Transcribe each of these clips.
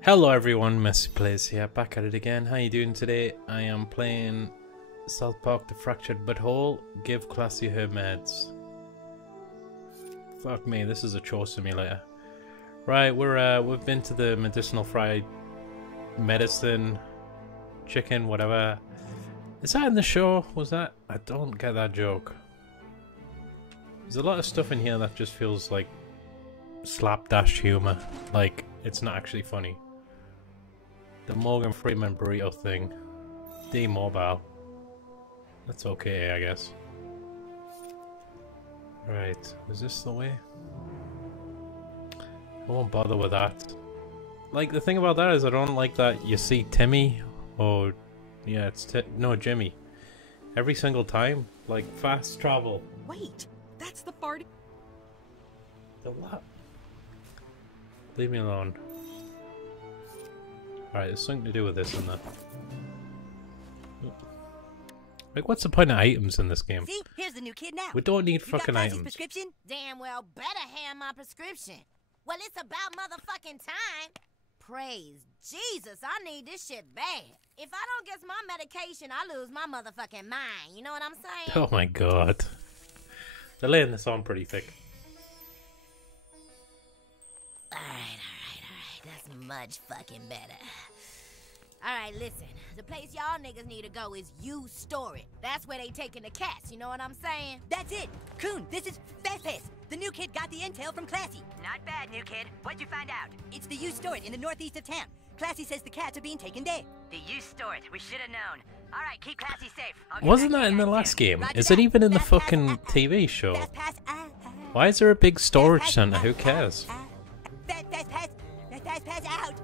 Hello everyone, MessyPlays here, back at it again. How you doing today? I am playing South Park: The Fractured Butthole. Give Classy her meds. Fuck me, this is a chore simulator. Right, we've been to the medicinal fried medicine chicken, whatever. Is that in the show? Was that? I don't get that joke. There's a lot of stuff in here that just feels like slapdash humor. Like it's not actually funny. The Morgan Freeman burrito thing. D-Mobile. That's okay, I guess. Right, is this the way? I won't bother with that. Like, the thing about that is I don't like that you see Timmy, or... yeah, it's no, Jimmy. Every single time. Like, fast travel. Wait, that's the party. The what? Leave me alone. Alright, there's something to do with this and that. Like, what's the point of items in this game? See, here's the new kid now. We don't need You got fucking Classy's items. prescription? Damn well better hand my prescription. Well, it's about motherfucking time. Praise Jesus, I need this shit bad. If I don't get my medication, I lose my motherfucking mind. You know what I'm saying? Oh my god. They're laying this on pretty thick. Alright. That's much fucking better. Alright, listen. The place y'all niggas need to go is U Store It. That's where they taking the cats, you know what I'm saying? That's it. Coon, this is Fast Pass. The new kid got the intel from Classy. Not bad, new kid. What'd you find out? It's the U Store It in the northeast of town. Classy says the cats are being taken there. The you store it. We should have known. All right, keep Classy safe. I'll get Wasn't back to that in you the guys last soon. game? Roger Is it that. even in the Fast pass, fucking TV show? Fast Pass, Why is there a big storage center? Who cares? Fast Pass, Fast Pass out.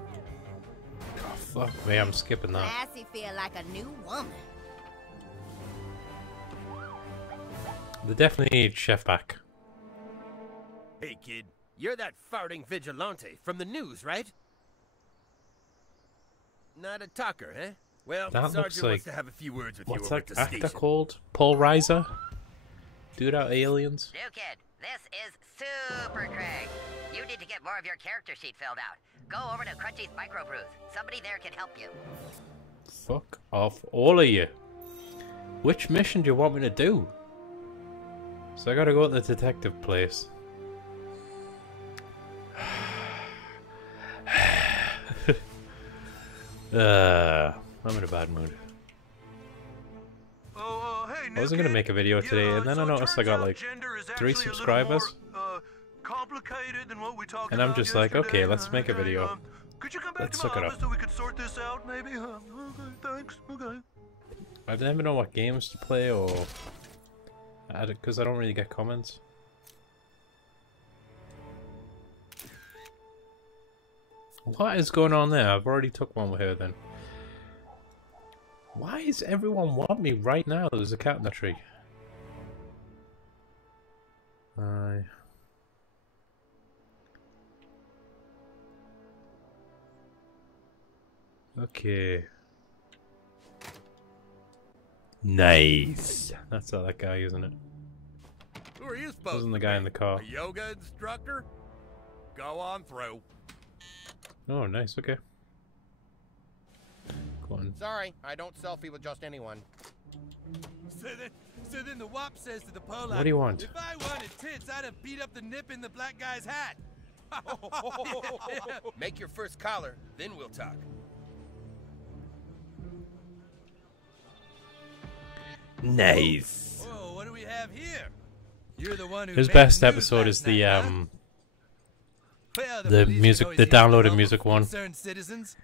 Oh, fuck me, I'm skipping that. Classy feel like a new woman. They definitely need Chef back. Hey kid, you're that farting vigilante from the news, right? Not a talker, eh? Well, That looks Sergeant like... wants to have a few words with what's you over that at the actor station. called? Paul Reiser? Dude out aliens? New kid, this is Super Craig. You need to get more of your character sheet filled out. Go over to Crunchy's microbrews. Somebody there can help you. Fuck off, all of you. Which mission do you want me to do? So I gotta go to the detective place. I'm in a bad mood. Hey, I wasn't gonna make a video today, and then I noticed I got like 3 subscribers. Complicated than what we talked And I'm about just like, yesterday. okay, let's make a video. Could you come back Let's to suck my it office up. so we could sort this out, maybe? Okay, thanks. Okay. I never know what games to play, or because I don't really get comments. What is going on there? I've already took one with her then. Why is everyone want me right now? There's a cat in the tree. Aye. Okay. Nice. That's not that guy, isn't it? Who are you supposed Wasn't to the guy be? in the car. A yoga instructor? Go on through. Oh, nice. Okay. Go on. Sorry, I don't selfie with just anyone. So then the wop says to the polo, What do you want? If I wanted tits, I'd have beat up the nip in the black guy's hat. Make your first collar, then we'll talk. Nice. Whoa, what do we have here? You're the one who His made best the news episode is last the night, huh? the Well, police can music, always the use downloaded help music from one. concerned citizens.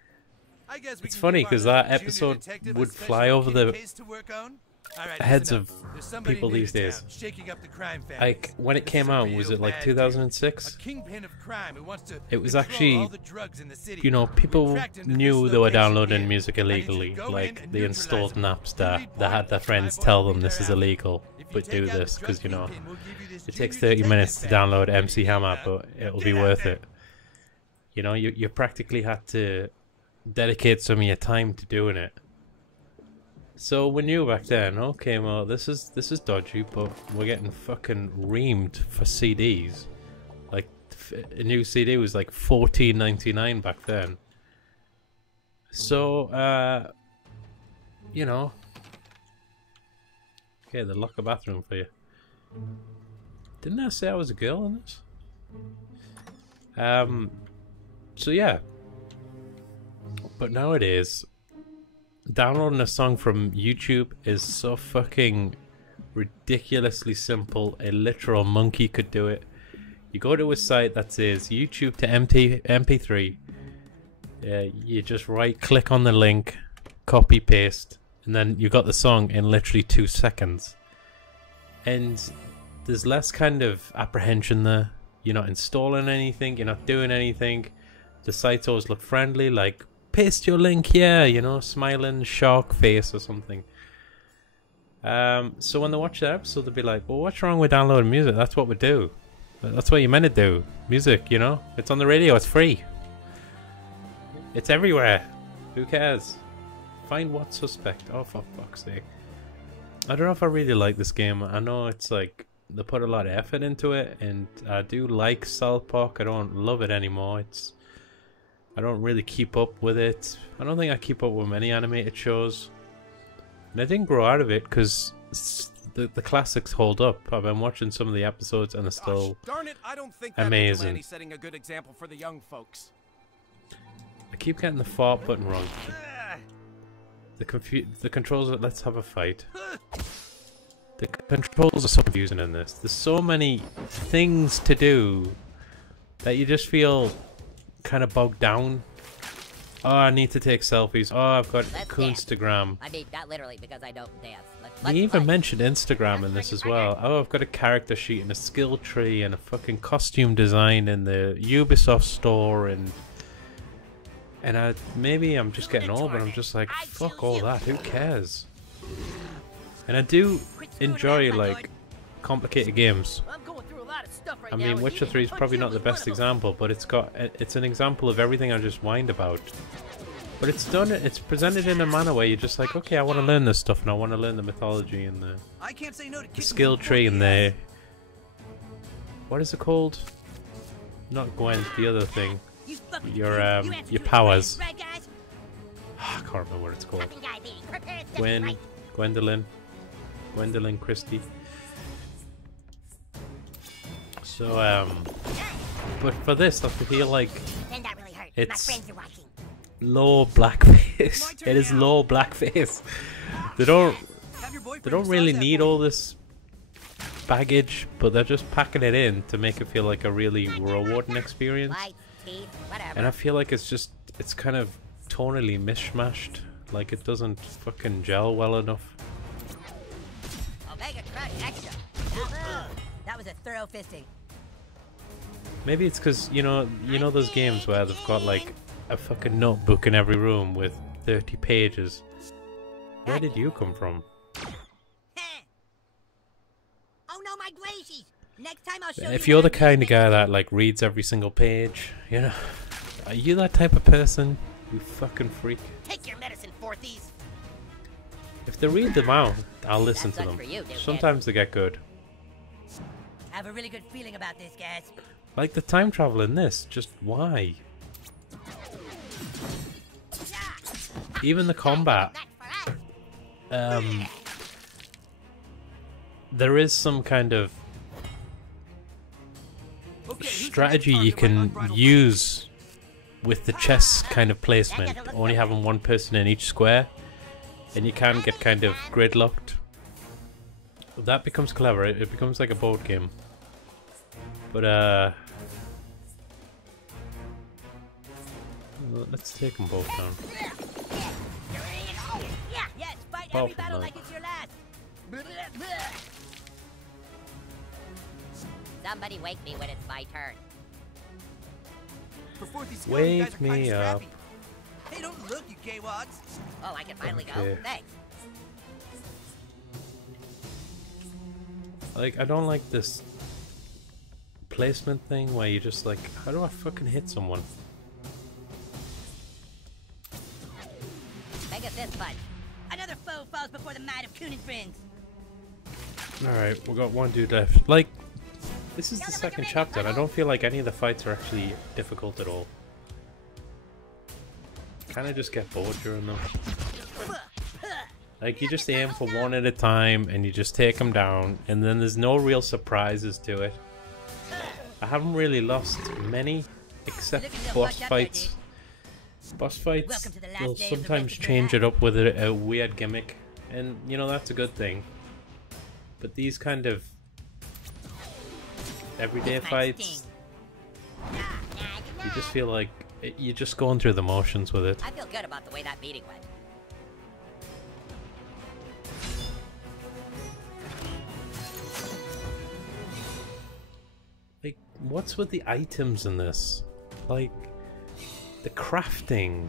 I guess we It's can funny give our because little that junior episode detective a would special fly over kitty the case to work on. All right, heads listen of up. There's somebody people new these to days. town, shaking up the crime families. Like when it This came is a out, real was it like bad dude. 2006? A kingpin of crime who wants to It was control actually, all the drugs in the city. you know, We people tracked him to knew this they were location downloading here. music I need you to illegally. go in Like and they installed neutralize him. Napster. They had their friends tell them this is illegal, but do this because you know it takes 30 minutes to download MC Hammer, but it'll be worth it. You know, you practically had to dedicate some of your time to doing it. So we knew back then, okay, well, this is dodgy, but we're getting fucking reamed for CDs. Like a new CD was like $14.99 back then. So, you know. Okay, they lock a bathroom for you. Didn't I say I was a girl in this? So yeah. But nowadays, downloading a song from YouTube is so fucking ridiculously simple. A literal monkey could do it. You go to a site that says YouTube to MP3. You just right click on the link, copy paste, and then you got the song in literally 2 seconds. And there's less kind of apprehension there. You're not installing anything, you're not doing anything. The sites always look friendly, like paste your link here, you know, smiling shark face or something. So when they watch the episode, they'll be like, well, what's wrong with downloading music? That's what we do. That's what you're meant to do. Music, you know? It's on the radio, it's free. It's everywhere. Who cares? Find what suspect. Oh, for fuck's sake. I don't know if I really like this game. I know it's like, they put a lot of effort into it, and I do like South Park. I don't love it anymore. I don't really keep up with it. I don't think I keep up with many animated shows. And I didn't grow out of it because the classics hold up. I've been watching some of the episodes and they're still darn it, I don't think amazing. That setting a good example for the young folks. I keep getting the fart button wrong. The controls are, let's have a fight. The controls are so confusing in this. There's so many things to do that you just feel kind of bogged down. Oh, I need to take selfies. Oh, I've got Instagram. I mean, not literally, because I don't dance. They even mentioned Instagram in this as well. Oh, I've got a character sheet and a skill tree and a fucking costume design in the Ubisoft store, and maybe I'm just getting old, but I'm just like, fuck all that. Who cares? And I do enjoy like complicated games. I mean, Witcher 3 is probably not the best example, but it's an example of everything I just whined about. But it's presented in a manner where you're just like, okay, I want to learn this stuff, and I want to learn the mythology and the skill tree and the, what is it called? Not Gwen, the other thing. Your powers. I can't remember what it's called. Gwendolyn Christie. So but for this, I feel like it's low blackface. It is low blackface. They don't really need all this baggage, but they're just packing it in to make it feel like a really rewarding experience. And I feel like it's kind of tonally mishmashed. Like it doesn't fucking gel well enough. That was a thorough fisting. Maybe it's because you know those games where they've got like a fucking notebook in every room with 30 pages. Where did you come from? Oh no, my gracies! Next time I'll show you. If you're the kind of guy that like reads every single page, you know, are you that type of person? You fucking freak. Take your medicine, fourthies. If they read them out, I'll listen to them. Sometimes they get good. I have a really good feeling about this, guys. Like the time travel in this, just why? Even the combat. There is some kind of strategy you can use with the chess kind of placement, only having one person in each square, and you can get kind of gridlocked. That becomes clever. It becomes like a board game. But let's take them both down. Yes, fight every battle like it's your last. Somebody wake me when it's my turn. Wake me up. Hey, don't look, you gay-wads. Oh, I can finally go? Thanks. Like, I don't like this placement thing where you're just like, how do I fucking hit someone? Mega fist punch. Another foe falls before the might of Coon and friends. Alright, we got one dude left. Like, this is the second chapter, and I don't feel like any of the fights are actually difficult at all. kind of just get bored during them. Like, you just aim for one at a time, and you just take them down, and then there's no real surprises to it. I haven't really lost many, except boss fights. Boss fights will sometimes change it up with a weird gimmick, and, you know, that's a good thing. But these kind of everyday fights, you just feel like you're just going through the motions with it. I feel good about the way that meeting went. Like, what's with the items in this? Like, the crafting.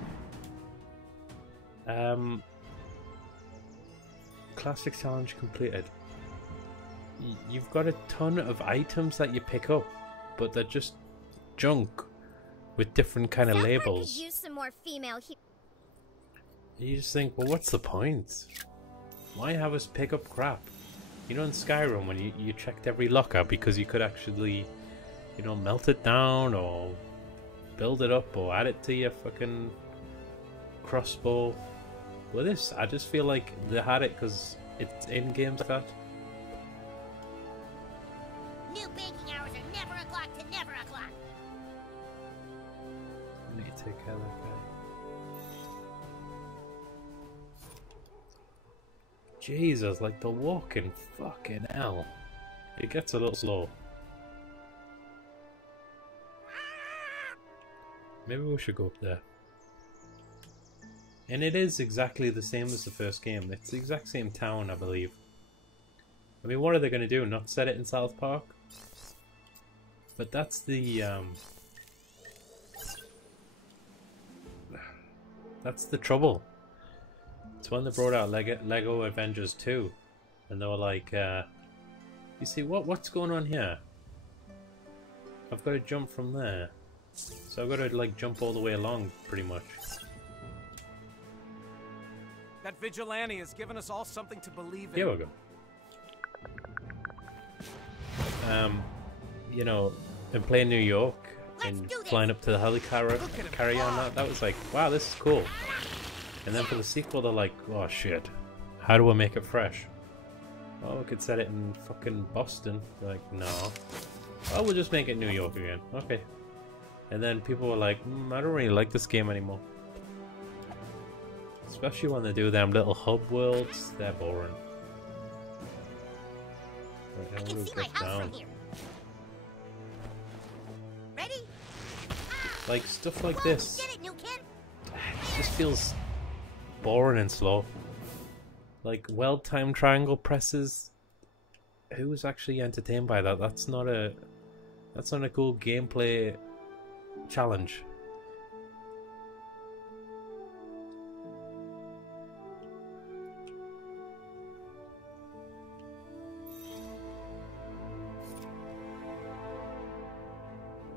Classic challenge completed. You've got a ton of items that you pick up, but they're just junk with different kind of labels. Use some more female. You just think, well, what's the point? Why have us pick up crap? You know, in Skyrim, when you checked every locker because you could actually, you know, melt it down or build it up or add it to your fucking crossbow. With this, I just feel like they had it because it's in-game stat. New banking hours are never o'clock to never o'clock. I need to take care of that guy. Jesus, like the walking, fucking hell. It gets a little slow. Maybe we should go up there. And it is exactly the same as the first game. It's the exact same town, I believe. I mean, what are they going to do? Not set it in South Park? But that's the trouble. It's when they brought out Lego Avengers 2, and they were like, you see, what's going on here? I've got to jump from there. So I've got to, like, jump all the way along, pretty much. That vigilante has given us all something to believe in. Here we go. You know, in playing New York and flying up to the helicarrier, that was like, wow, this is cool. And then for the sequel, they're like, oh shit, how do I make it fresh? Oh, we could set it in fucking Boston. They're like, no. Oh, we'll just make it New York again. Okay. And then people were like, I don't really like this game anymore. Especially when they do them little hub worlds, they're boring. Right, I can see my house from here. Ready? Like stuff like this. Get it, new kid? It just feels boring and slow. Like well-timed triangle presses. Who was actually entertained by that? That's not a cool gameplay challenge.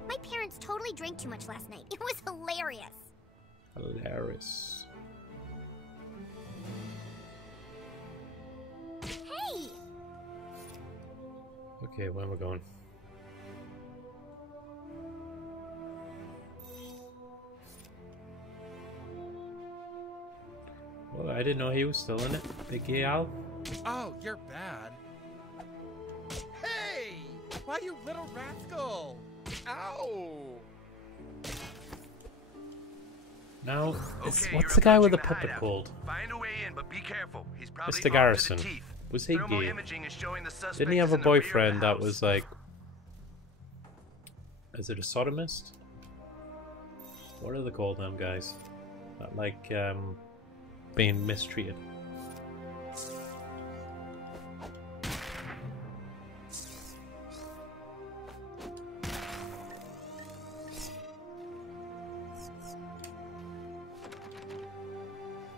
My parents totally drank too much last night. It was hilarious. Hilarious. Hey! Okay, where am I going? Well, I didn't know he was still in it. Big Al. Oh, you're bad. Hey! Why, you little rascal! Ow! Now, Okay, what's you're the guy with the approaching puppet hideout. called? Find a way in, but be careful. He's probably Mr. armed to the Garrison. teeth. Was he Thermal gay? imaging is showing the suspect Didn't he have is a in the rear of the boyfriend that house. was like... Is it a sodomist? What are they called, them guys? That like, being mistreated.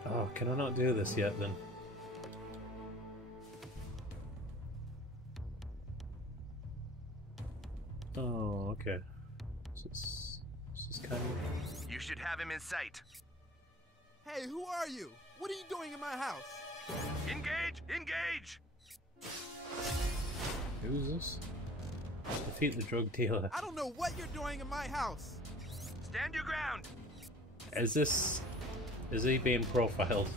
Oh, can I not do this yet then? Oh, okay. This is kind of... You should have him in sight. Hey, who are you? What are you doing in my house? Engage! Engage! Who's this? Defeat the drug dealer. I don't know what you're doing in my house. Stand your ground! Is this Is he being profiled?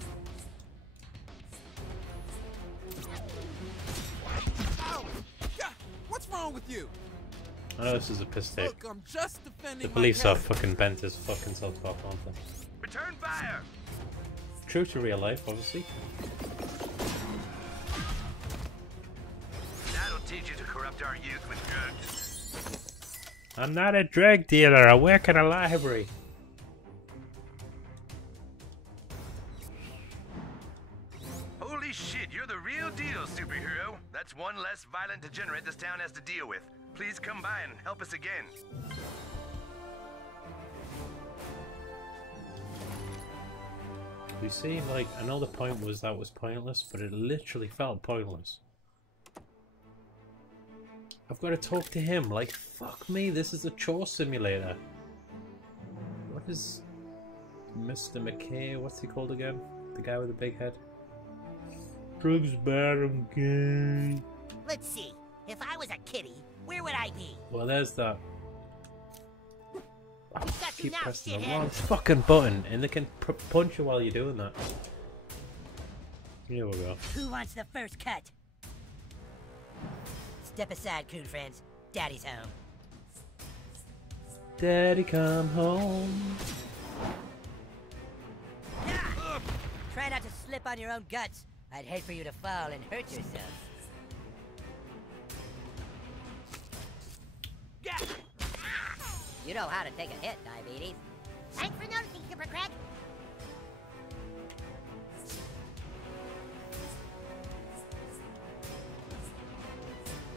Ow! God, what's wrong with you? I know this is a piss take. Look, I'm just defending The police my are fucking bent as fucking South Park, aren't they? Return fire! True to real life, obviously. That'll teach you to corrupt our youth with drugs. I'm not a drug dealer, I work in a library. Holy shit, you're the real deal, superhero. That's one less violent degenerate this town has to deal with. Please come by and help us again. You see, like, I know the point was that was pointless, but it literally felt pointless. I've got to talk to him, like, fuck me, this is a chore simulator. What is Mr. McKay, what's he called again? The guy with the big head? Drugs bad, I'm gay. Let's see. If I was a kitty, where would I be? Well, there's that. Oh, Got you keep now, pressing the shithead. wrong fucking button, and they can punch you while you're doing that. Here we go. Who wants the first cut? Step aside, coon friends. Daddy's home. Daddy, come home. Ah! Try not to slip on your own guts. I'd hate for you to fall and hurt yourself. You know how to take a hit, Diabetes. Thanks for noticing, Super Craig.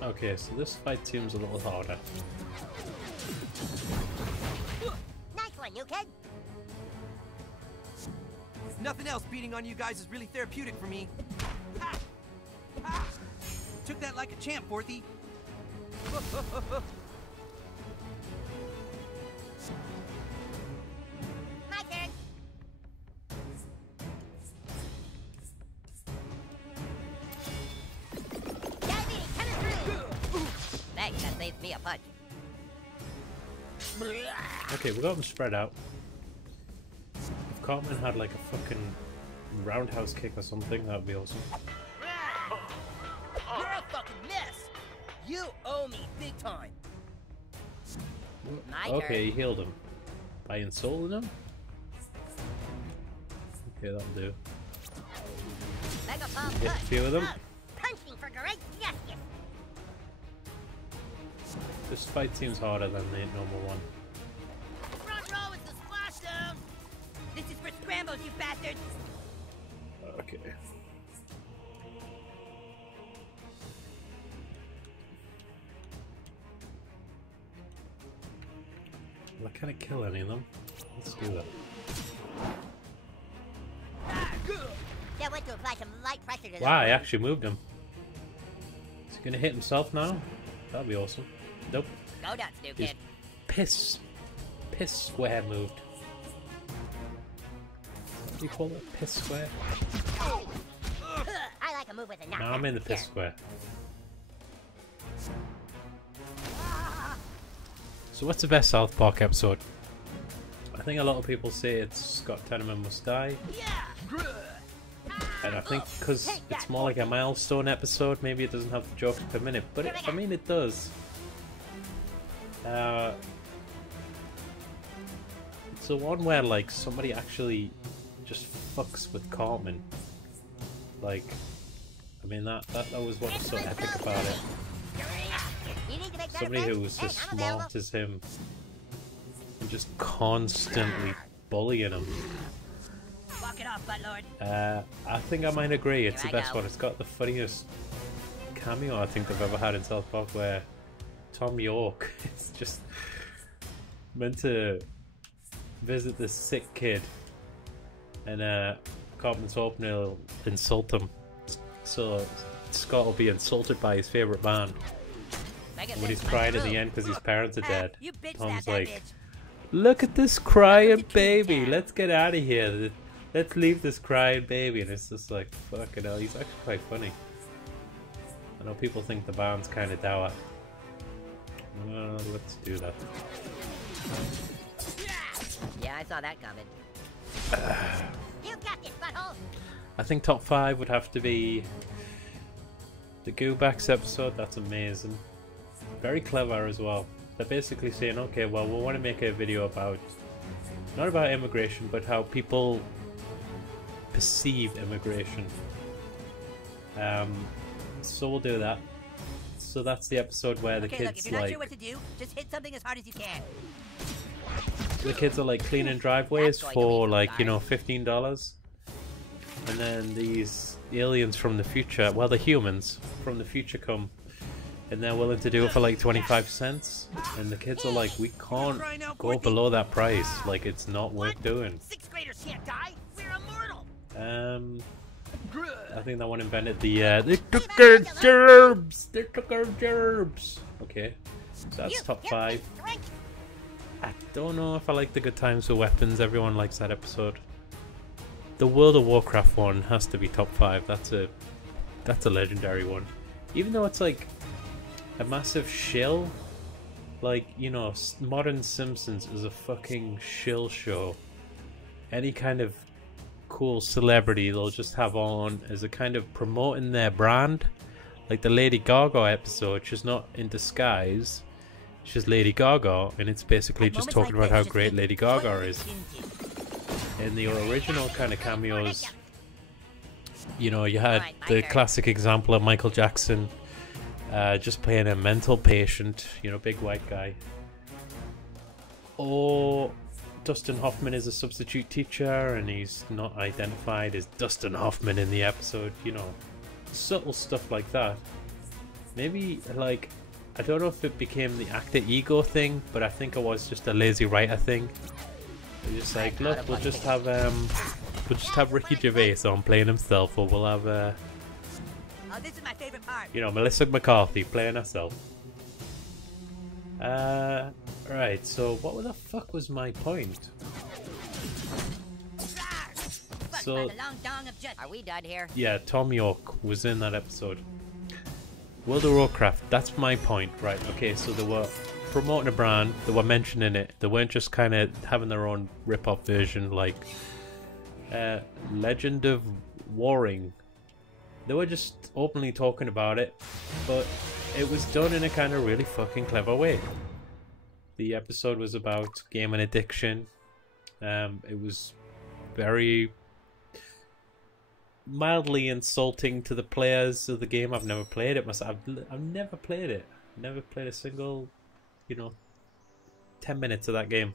Okay, so this fight seems a little harder. Nice one, new kid. Nothing else beating on you guys is really therapeutic for me. Ha! Ha! Took that like a champ, Forthy. My turn. Diabetes, coming through. Thanks, that saves me a punch. Okay, we got them spread out. If Cartman had like a fucking roundhouse kick or something, that would be awesome. You're a fucking mess. You owe me big time. My Okay, he healed him. By insulting him? Okay, that'll do. Mega Pump Hit a punch. few of them. Punching for great justice. This fight seems harder than the normal one. Front row is the splashdown. This is for scrambles, you bastards. Okay. Well, I can't kill any of them. Let's do that. That went to apply some light pressure to Wow, I actually moved him. Is he gonna hit himself now? That'd be awesome. Nope. Go nuts, new He's kid. piss square moved. What do you call it? Piss square? I like a move with a knock. No, I'm in the piss square. So what's the best South Park episode? I think a lot of people say it's Scott Tenorman Must Die. And I think because it's more like a milestone episode, maybe it doesn't have the jokes per minute, but I mean it does. It's the one where like somebody actually just fucks with Cartman. Like, I mean that was what was so epic about it. You need to make that Somebody event? who was Hey, as I'm available. smart as him and just constantly bullying him. Walk it off, buttlord. I think I might agree. It's Here the I best go. one. It's got the funniest cameo I think I've ever had in South Park, where Tom York is just meant to visit this sick kid, and Cartman's hoping he'll insult him. So Scott will be insulted by his favorite band. Mega When he's Fist crying punch at the through. end because his parents are dead, You bitch Tom's that like, bitch. "Look at this crying baby. Let's get out of here. Let's leave this crying baby." And it's just like, fucking hell, he's actually quite funny. I know people think the band's kind of dour. Let's do that. Yeah, I saw that coming. You got this, butthole. I think top 5 would have to be the Goobacks episode. That's amazing. Very clever as well. They're basically saying, okay, well, we want to make a video about, not about immigration, but how people perceive immigration. So we'll do that. So that's the episode where the Okay, look, if kids you're not like sure what to do, just hit something as hard as you can. the kids are like cleaning driveways That's going to for be like, you know, hard. $15. And then these aliens from the future, well, the humans from the future come, and they're willing to do it for like 25 cents. And the kids are like, we can't go below that price. Like, it's not worth doing. 6th graders can't die. We're immortal. I think that one invented the they took our gerbs. They took our gerbs. Okay, so that's top 5. I don't know if I like the Good Times with Weapons. Everyone likes that episode. The World of Warcraft one has to be top 5. That's a legendary one. Even though it's like a massive shill, like, you know, modern Simpsons is a fucking shill show. Any kind of cool celebrity they'll just have on as a kind of promoting their brand. Like the Lady Gaga episode, she's not in disguise, she's Lady Gaga, and it's basically just talking about how great Lady Gaga is. In the original kind of cameos, you know, you had the classic example of Michael Jackson just playing a mental patient, you know, big white guy. Or Dustin Hoffman is a substitute teacher and he's not identified as Dustin Hoffman in the episode, you know, subtle stuff like that. Maybe, like, I don't know if it became the actor ego thing, but I think it was just a lazy writer thing. They're just like, look, we'll just have Ricky Gervais on playing himself, or we'll have Oh, this is my favorite part. you know, Melissa McCarthy playing herself. Right, so what the fuck was my point? So, Are we done here? yeah, Tom York was in that episode. World of Warcraft, that's my point, right? Okay, so they were promoting a brand, they were mentioning it, they weren't just kind of having their own rip-off version like Legend of Warring. They were just openly talking about it, but it was done in a kind of really fucking clever way. The episode was about gaming addiction. It was very mildly insulting to the players of the game. I've never played it myself. I've never played it. Never played a single, you know, 10 minutes of that game.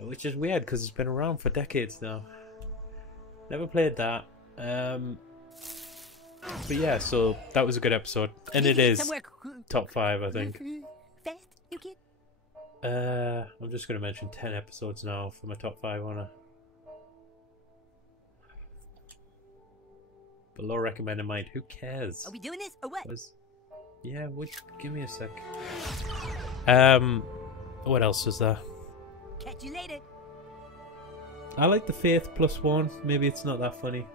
Which is weird because it's been around for decades now. Never played that. But yeah, so that was a good episode. And it is top 5, I think. Fast, you kid. I'm just going to mention 10 episodes now for my top 5 on it. Below recommended mind. Who cares? Are we doing this or what? Yeah, give me a sec. What else was there? Catch you later. I like the Faith Plus One. Maybe it's not that funny.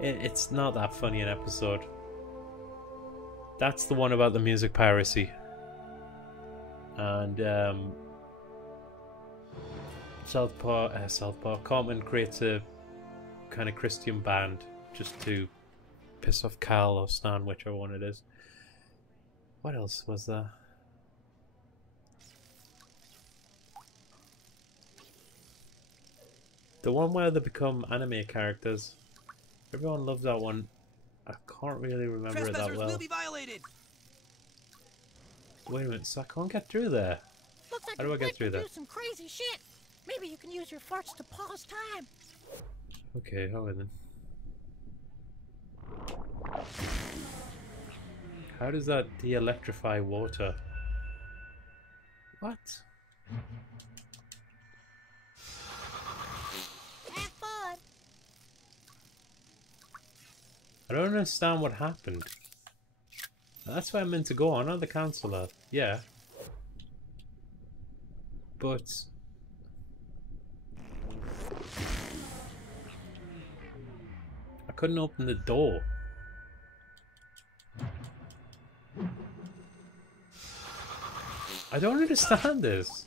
It's not that funny an episode. That's the one about the music piracy. And South Park. Cartman creates a kind of Christian band just to piss off Cal or Stan, whichever one it is. What else was there? The one where they become anime characters. Everyone loves that one. I can't really remember it that well. Will be violated. Wait a minute, so I can't get through there. Looks like How do I get through there? do some crazy shit. Maybe you can use your farts to pause time. Okay, how then? How does that de-electrify water? What? Have fun. I don't understand what happened. That's where I'm meant to go on, the counselor. Yeah. But I couldn't open the door. I don't understand this.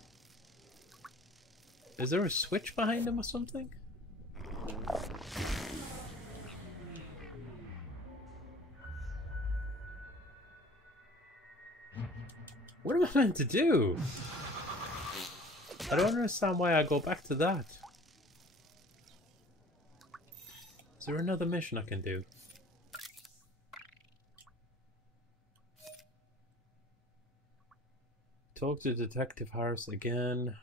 Is there a switch behind him or something? What am I meant to do? I don't understand why I go back to that. Is there another mission I can do? Talk to Detective Harris again.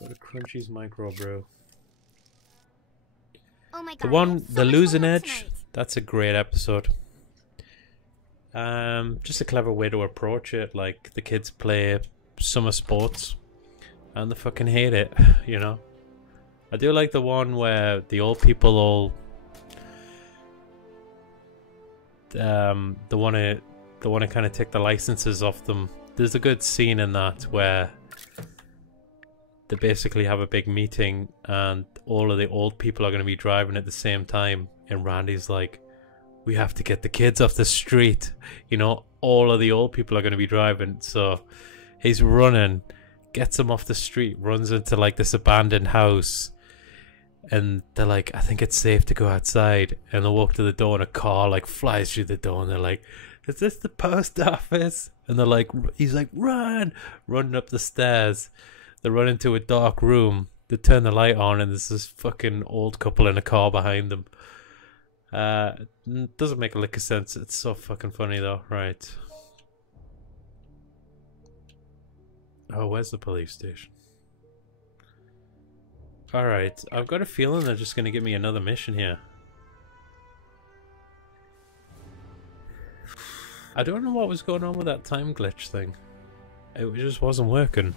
Go to Crunchy's micro brew. Oh my God, The one, I have so the much losing going on edge. tonight. That's a great episode. Just a clever way to approach it. Like the kids play summer sports, and they fucking hate it. You know. I do like the one where the old people all they want to kind of take the licenses off them. There's a good scene in that where they basically have a big meeting and all of the old people are going to be driving at the same time, and Randy's like, we have to get the kids off the street, you know, all of the old people are going to be driving. So he's running, gets them off the street, runs into like this abandoned house, and they're like, I think it's safe to go outside. And they walk to the door and a car like flies through the door, and they're like, is this the post office? And they're like, he's like, running up the stairs. They run into a dark room, they turn the light on, and there's this fucking old couple in a car behind them. Doesn't make a lick of sense. It's so fucking funny though. Right. Oh, where's the police station? Alright, I've got a feeling they're just going to give me another mission here. I don't know what was going on with that time glitch thing. It just wasn't working.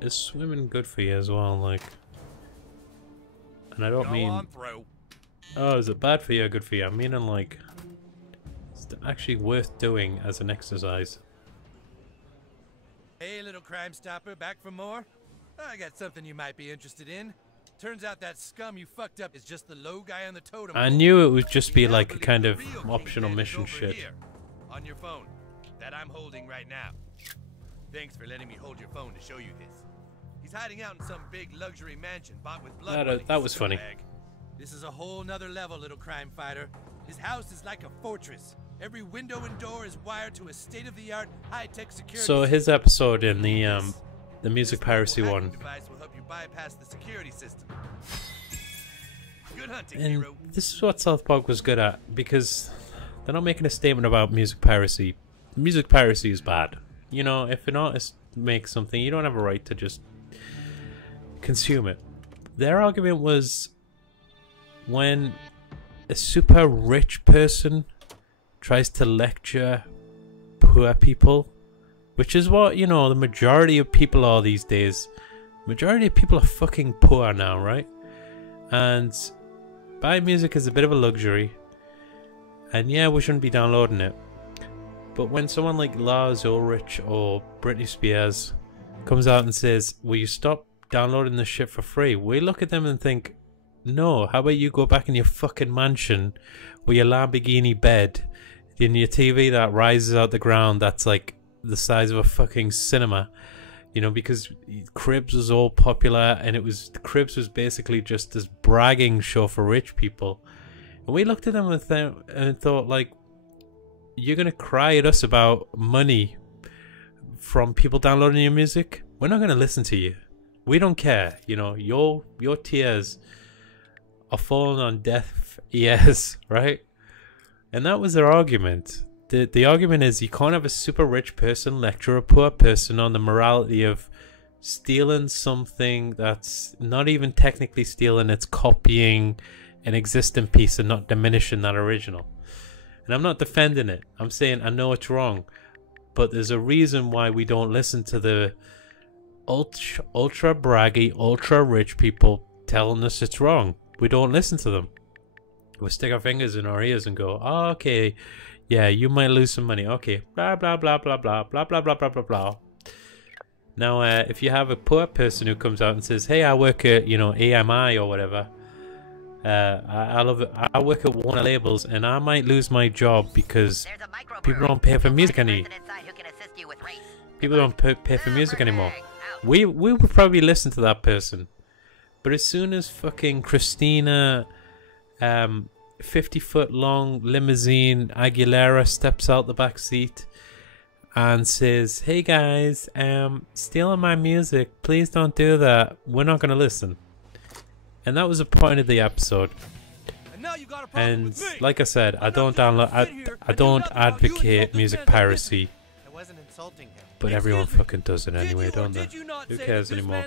Is swimming good for you as well, like? And I don't mean... Oh, is it bad for you or good for you? I'm meaning like... It's actually worth doing as an exercise. Hey, little Crime Stopper, back for more? I got something you might be interested in. Turns out that scum you fucked up is just the low guy on the totem. I knew it would just be like a kind of optional mission shit. Here, on your phone, that I'm holding right now. Thanks for letting me hold your phone to show you this. He's hiding out in some big luxury mansion bought with blood. That was funny. This is a whole nother level, little crime fighter. His house is like a fortress. Every window and door is wired to a state-of-the-art, high-tech security. So his episode in the music piracy one. Device will help you bypass the security system. Good hunting, And hero. this is what South Park was good at, because they're not making a statement about music piracy. Music piracy is bad. You know, if an artist makes something, you don't have a right to just consume it. Their argument was when a super rich person tries to lecture poor people, which is what, you know, the majority of people are these days. Majority of people are fucking poor now, right? And buying music is a bit of a luxury, and yeah, we shouldn't be downloading it. But when someone like Lars Ulrich or Britney Spears comes out and says, will you stop downloading this shit for free? We look at them and think, no, how about you go back in your fucking mansion with your Lamborghini bed in your TV that rises out the ground that's like the size of a fucking cinema, you know, because Cribs was all popular, and Cribs was basically just this bragging show for rich people. And we looked at them and thought, like, you're gonna cry at us about money from people downloading your music? We're not gonna listen to you. We don't care, you know, your tears are falling on deaf ears, right? And that was their argument. The argument is you can't have a super rich person lecture a poor person on the morality of stealing something that's not even technically stealing, it's copying an existing piece and not diminishing that original. And I'm not defending it. I'm saying I know it's wrong, but there's a reason why we don't listen to the ultra braggy, ultra rich people telling us it's wrong. We don't listen to them. We stick our fingers in our ears and go, oh, okay, yeah, you might lose some money. Okay, blah, blah, blah, blah, blah, blah, blah, blah, blah, blah, blah. Now, if you have a poor person who comes out and says, hey, I work at, you know, AMI or whatever, I work at Warner Labels, and I might lose my job because people don't pay for music anymore. People don't pay for music anymore. We would probably listen to that person. But as soon as fucking Christina 50-foot long limousine Aguilera steps out the back seat and says, "Hey guys, stealing my music, please don't do that, we're not gonna listen." And that was the point of the episode. And like I said, I don't advocate music piracy. I wasn't insulting him. But everyone fucking does it anyway, don't they? Who cares anymore?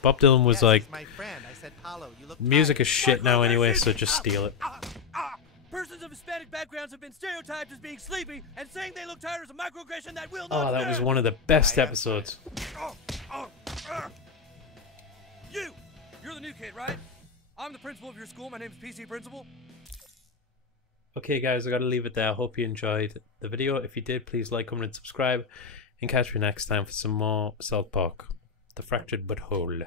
Bob Dylan was like, My friend. I said, Paulo, you look music tired. is shit now anyway, so just steal it. Persons of Hispanic backgrounds have been stereotyped as being sleepy, and saying they look tired is a microaggression that will not Oh, that was one of the best episodes. You're the new kid, right? I'm the principal of your school. My name's PC Principal. Okay guys, I gotta leave it there. I hope you enjoyed the video. If you did, please like, comment and subscribe. And catch me next time for some more South Park, The Fractured But Whole.